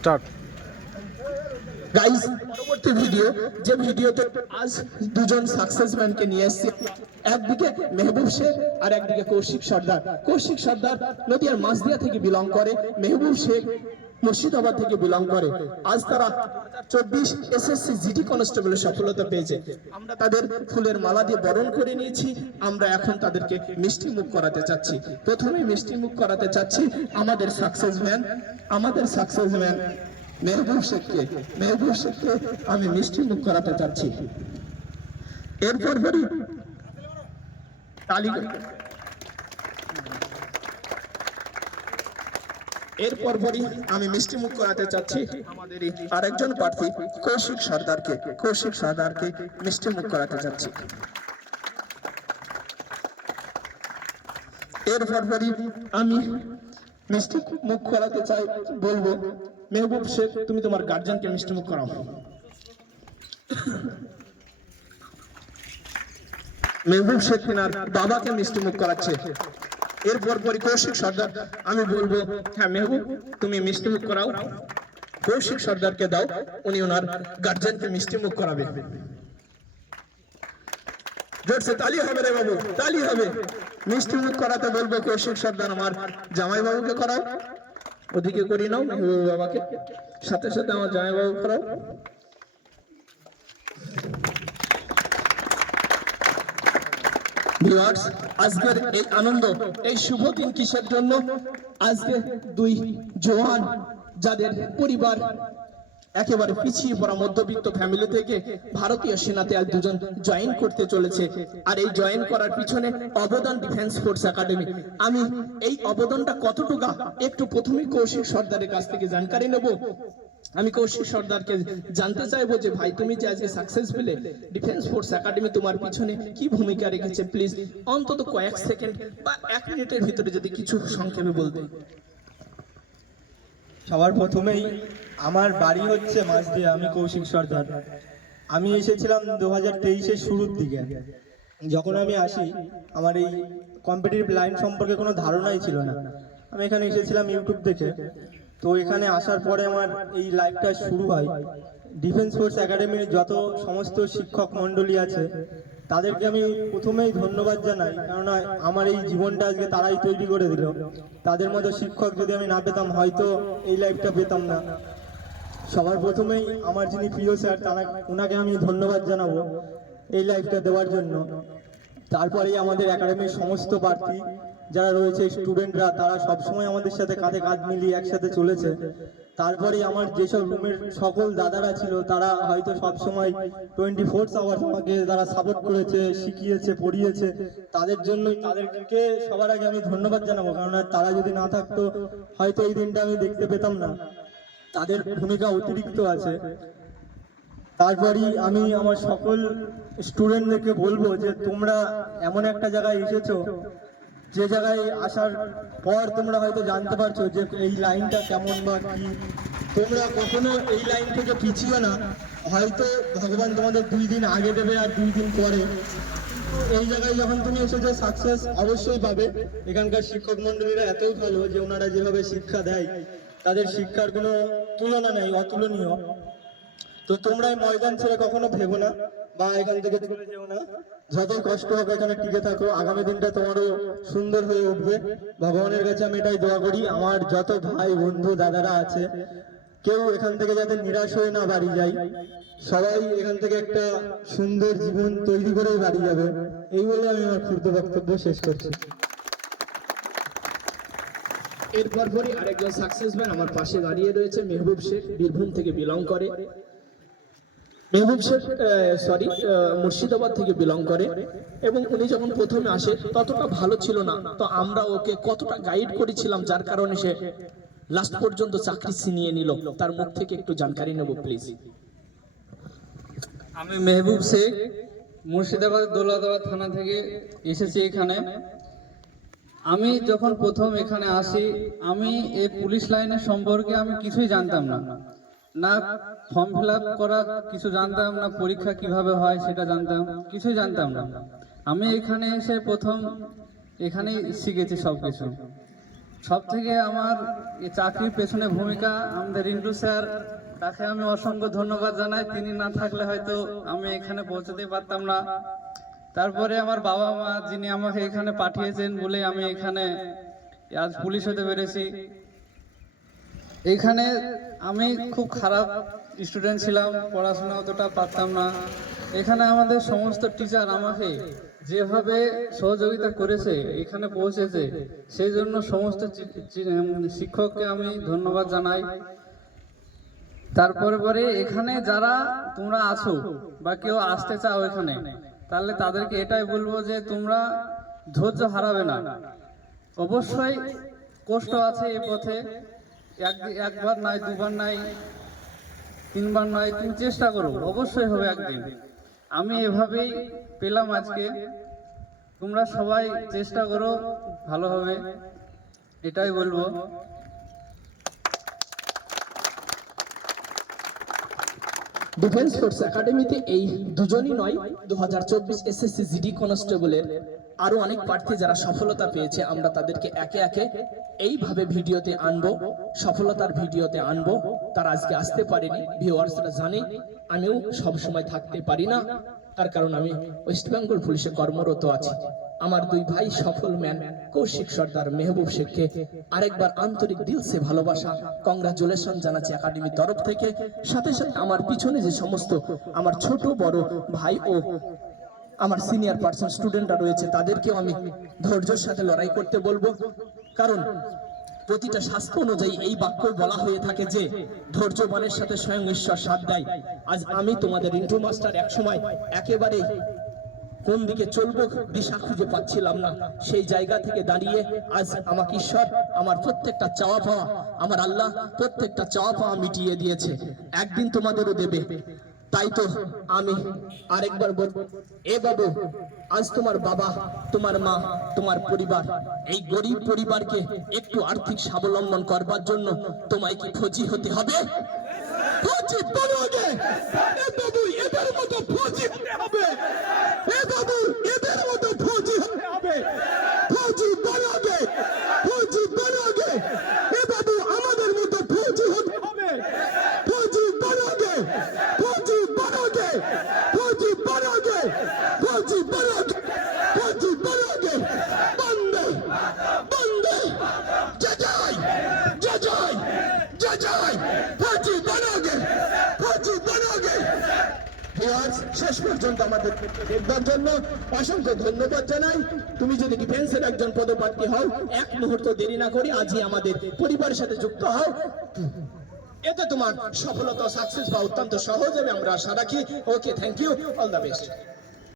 Start guys পরবর্তী video যে ভিডিওতে আজ দুজন সাকসেসম্যানকে নিয়ে এসেছি। একদিকে মেহবুব শেখ আর একদিকে কৌশিক সর্দার। কৌশিক সর্দার নদিয়ার মাসদিয়া থেকে বিলং করে। মেহবুব শেখ মুর্শিদাবাদ থেকে বিলং করে। আজ তারা চব্বিশ এসএসসি জিডি কনস্টেবলের সফলতা পেয়েছে। আমরা তাদের ফুলের মালা দিয়ে বরণ করে নিয়েছি। আমরা এখন তাদেরকে মিষ্টি মুখ করাতে চাচ্ছি। প্রথমে মিষ্টি মুখ করাতে চাচ্ছি আমাদের সাকসেস ম্যান আমাদের সাকসেস ম্যান মেহবুব শেখকে। মেহবুব শেখকে আমি মিষ্টি মুখ করাতে চাচ্ছি। এরপর বলি, তালিকা এরপর বলি, আমি মিষ্টি মুখ করাতে চাচ্ছি আরেকজন প্রার্থী, কৌশিক সর্দারকে। কৌশিক সর্দারকে মিষ্টি মুখ করাতে চাচ্ছি। এরপর বলি, আমি মিষ্টি মুখ করাতে চাই বলব, মেহবুব শেখ, তুমি তোমার গার্জিয়ানকে মিষ্টি মুখ করাও। মেহবুব শেখ তিনার বাবাকে মিষ্টি মুখ করাচ্ছে। এরপর পরই কৌশিক সর্দার, আমি বলব হ্যাঁ মেহবুব, তুমি মিষ্টি মুখ করাও। কৌশিক সর্দারকে দাও, উনি ওনার মুখ করাবে। জোরসে তালি হবে রে বাবু, তালি হবে। মিষ্টি মুখ করাতে বলব কৌশিক সর্দার আমার জামাই বাবুকে করাও। ওদিকে করি নাও, মেহবুব বাবাকে। সাথে সাথে আমার জামাই বাবু করাও। ভিউয়ার্স আজকের এই আনন্দ, এই শুভ দিন কিসের জন্য? আজকে দুই যাদের পরিবার একেবারে পিছিয়ে পড়া মধ্যবিত্ত ফ্যামিলি থেকে ভারতীয় সেনাতে আজ দুজন জয়েন করতে চলেছে। আর এই জয়েন করার পিছনে অবদান ডিফেন্স ফোর্স একাডেমি আমি এই অবদানটা কতটুকু, একটু প্রথমেই কৌশিক সর্দারের কাছ থেকে জানকারি নেব। আমি কৌশিক সর্দারকে জানতে চাইব যে ভাই, তুমি যে আজকে সাকসেস পেলে ডিফেন্স ফোর্স একাডেমি তোমার পিছনে কি ভূমিকা রেখেছে? প্লিজ অন্তত কয়েক সেকেন্ড বা এক মিনিটের ভিতরে যদি কিছু সংক্ষেপে বলতে। সবার প্রথমেই আমার বাড়ি হচ্ছে মাঝদিয়া, আমি কৌশিক সর্দার। আমি এসেছিলাম দু হাজার তেইশের শুরুর দিকে। যখন আমি আসি, আমার এই কম্পিটিটিভ লাইন সম্পর্কে কোনো ধারণাই ছিল না। আমি এখানে এসেছিলাম ইউটিউব দেখে। তো এখানে আসার পরে আমার এই লাইফটা শুরু হয়। ডিফেন্স ফোর্স একাডেমির যত সমস্ত শিক্ষক মণ্ডলী আছে, তাদেরকে আমি প্রথমেই ধন্যবাদ জানাই। কেননা আমার এই জীবনটা আজকে তারাই তৈরি করে দিল। তাদের মতো শিক্ষক যদি আমি না পেতাম, হয়তো এই লাইফটা পেতাম না। সবার প্রথমেই আমার যিনি প্রিয় স্যার, তারা ওনাকে আমি ধন্যবাদ জানাব এই লাইফটা দেওয়ার জন্য। তারপরেই আমাদের একাডেমির সমস্ত প্রার্থী যারা রয়েছে স্টুডেন্টরা তারা সবসময় আমাদের সাথে কাঁধে কাঁধ মিলিয়ে একসাথে চলেছে। তারপরে আমার যেসব রুমের সকল দাদারা ছিল, তারা হয়তো সবসময় টোয়েন্টি ফোর আওয়ার্স আমাকে তারা সাপোর্ট করেছে, শিখিয়েছে, পড়িয়েছে। তাদের জন্যই তাদেরকে সবার আগে আমি ধন্যবাদ জানাব, কেননা তারা যদি না থাকতো, হয়তো এই দিনটা আমি দেখতে পেতাম না। তাদের ভূমিকা অতিরিক্ত আছে। তারপরই আমি আমার সকল স্টুডেন্টদেরকে বলব যে, তোমরা এমন একটা জায়গায় এসেছ যে জায়গায় আসার পর তোমরা হয়তো জানতে পারছ যে এই লাইনটা কেমন বা কি। তোমরা কখনো এই লাইন থেকে পিছিয়ে না। হয়তো ভগবান তোমাদের দুই দিন আগে দেবে আর দুই দিন পরে। এই জায়গায় যখন তুমি এসেছ সাকসেস অবশ্যই পাবে। এখানকার শিক্ষক মন্ডলীরা এতই ভালো যে ওনারা যেভাবে শিক্ষা দেয়, তাদের শিক্ষার কোনো তুলনা নেই, অতুলনীয়। তো তোমরা এই ময়দান ছেড়ে কখনো ভেবো না বা এখান থেকে চলে যেও না। যতই কষ্ট হবে এখানে টিকে থাকো। আগামী দিনটা তোমারও সুন্দর হয়ে উঠবে। ভগবানের কাছে আমি এটাই দোয়া করি, আমার যত ভাই, বন্ধু, দাদারা আছে, কেউ এখান থেকে যাতে নিরাশ হয়ে না বাড়ি যায়, সবাই এখান থেকে একটা সুন্দর জীবন তৈরি করেই বাড়ি যাবে। এই বলে আমি আমার ক্ষুদ্র বক্তব্য শেষ করছি। এরপর পরই আরেকজন সাকসেস ম্যান আমার পাশে দাঁড়িয়ে রয়েছে, মেহবুব শেখ, বীরভূম থেকে বিলং করে। মেহবুব শেখ সরি মুর্শিদাবাদ থেকে বিলং করে। এবং উনি যখন প্রথমে আসে, ততটা ভালো ছিল না। তো আমরা ওকে কতটা গাইড করেছিলাম, যার কারণে সে লাস্ট পর্যন্ত চাকরি ছিনিয়ে নিল। তার মুখ থেকে একটু জানকারি নেব প্লিজ আমি মেহবুব শেখ, মুর্শিদাবাদ দৌলতাবাদ থানা থেকে এসেছি এখানে। আমি যখন প্রথম এখানে আসি, আমি এই পুলিশ লাইনের সম্পর্কে আমি কিছুই জানতাম না। না ফর্ম ফিল আপ করা কিছু জানতাম না, পরীক্ষা কীভাবে হয় সেটা জানতাম, কিছুই জানতাম না। আমি এখানে এসে প্রথম এখানেই শিখেছি সব কিছু সব থেকে আমার চাকরির পেছনে ভূমিকা আমাদের রিন্টু স্যার, তাকে আমি অসংখ্য ধন্যবাদ জানাই। তিনি না থাকলে হয়তো আমি এখানে পৌঁছতে পারতাম না। তারপরে আমার বাবা মা যিনি আমাকে এখানে পাঠিয়েছেন বলে আমি এখানে আজ পুলিশ হতে পেরেছি। এখানে আমি খুব খারাপ স্টুডেন্ট ছিলাম, পড়াশোনা অতটা পারতাম না। এখানে আমাদের সমস্ত টিচার আমাকে যেভাবে সহযোগিতা করেছে, এখানে পৌঁছেছে, সেই জন্য সমস্ত চি- শিক্ষককে আমি ধন্যবাদ জানাই। তারপরে পরে এখানে যারা তোমরা আছো বা কেউ আসতে চাও এখানে, তাহলে তাদেরকে এটাই বলব যে তোমরা ধৈর্য হারাবে না। অবশ্যই কষ্ট আছে এই পথে। এক একবার নাই, দুবার নাই, তিনবার নয় তুমি চেষ্টা করো, অবশ্যই হবে একদিন। আমি এভাবেই পেলাম আজকে। তোমরা সবাই চেষ্টা করো, ভালো হবে, এটাই বলব। ডিফেন্স ফোর্স একাডেমিতে এই দুজনই নয় দু হাজার চব্বিশ এসএসসি জিডি কনস্টেবলের আরও অনেক প্রার্থী যারা সফলতা পেয়েছে, আমরা তাদেরকে একে একে এইভাবে ভিডিওতে আনব, সফলতার ভিডিওতে আনব। তারা আজকে আসতে পারেনি, ভিউয়ার্সরা জানে, আমিও সব সময় থাকতে পারি না। তার কারণ আমি ওয়েস্ট বেঙ্গল পুলিশে কর্মরত আছি। আমার দুই ভাই সফল ম্যান, কৌশিক সর্দার মেহবুব শেখকে আরেকবার আন্তরিক দিল সে ভালোবাসা কংগ্রাচুলেশন জানাচ্ছি একাডেমির তরফ থেকে। সাথে সাথে আমার পিছনে যে সমস্ত আমার ছোট বড় ভাই ও আমার সিনিয়র পার্সন স্টুডেন্টরা রয়েছে, তাদেরকেও আমি ধৈর্যের সাথে লড়াই করতে বলব। কারণ প্রতিটা শাস্ত্র অনুযায়ী এই বাক্য বলা হয়ে থাকে যে, ধৈর্যবানের সাথে স্বয়ং ঈশ্বর সাথ দেয়। আজ আমি তোমাদের ইন্টু মাস্টার এক সময় একেবারে কোন দিকে চলবো দিশা খুঁজে পাচ্ছিলাম না। সেই জায়গা থেকে দাঁড়িয়ে আজ আমাকে ঈশ্বর আমার প্রত্যেকটা চাওয়া পাওয়া, আমার আল্লাহ প্রত্যেকটা চাওয়া পাওয়া মিটিয়ে দিয়েছে। একদিন তোমাদেরও দেবে। তাই তো আমি আরেকবার বল এ বাবু, আজ তোমার বাবা, তোমার মা, তোমার পরিবার, এই গরিব পরিবারকে একটু আর্থিক স্বাবলম্বন করবার জন্য তোমায় কি ফজি হতে হবে? ফজি বলো আগে। এ বাবু, এবার মতো ফজি হতে হবে এ বাবু এদের মতো ফৌজি হতে হবে ফৌজি বনোগে ফৌজি বনোগে এ বাবু আমাদের মতো ফৌজি হতে হবে ফৌজি বনোগে ফৌজি বনোগে ফৌজি বনোগে ফৌজি বনোগে ফৌজি বনোগে ভিউয়ার্স, শেষ পর্যন্ত আমাদের দেখবার জন্য অসংখ্য ধন্যবাদ জানাই। তুমি যদি ডিফেন্সের একজন পদপ্রার্থী হও এক মুহূর্ত দেরি না করে আজই আমাদের পরিবারের সাথে যুক্ত হও। এতে তোমার সফলতা সাকসেস বা অত্যন্ত সহজ হবে আমরা আশা রাখি। Okay thank you all the best